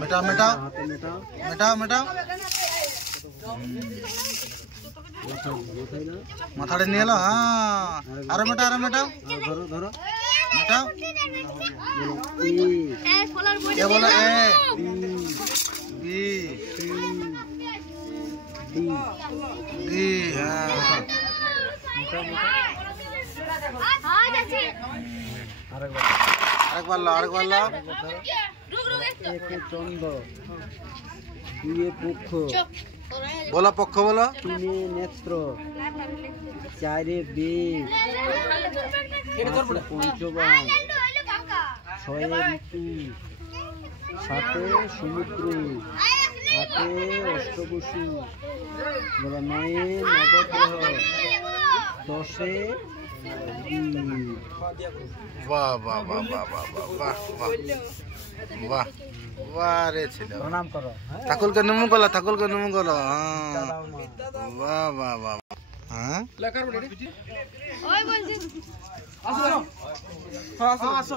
मेटाओ मेटाओ मेटाओ मेटाओ माथाड़े निये लो। हाँ अरे मेटाओ मेटाओ धरो धरो मेटाओ। ये बोला ए बी डी আরেকবার লো আরেকবার লো। একে চন্দ্র, দুয়ে পক্ষ, বলো পক্ষ বলো। তিনে নেত্র, চারে বেগ, পাঁচে পঞ্চবান, ছয়ে ঋতু, সাতে সমুদ্র, আটে অষ্টবসু, নয়ে নবগ্রহ, দশে वाह वाह वाह वाह वाह वाह वाह वाह वाह रे ছেলে প্রণাম করো। ঠাকুর কে নমো করো, ঠাকুর কে নমো করো। হ্যাঁ वाह वाह वाह। হ্যাঁ লেখার বলে ওই বলছি আসো আসো আসো।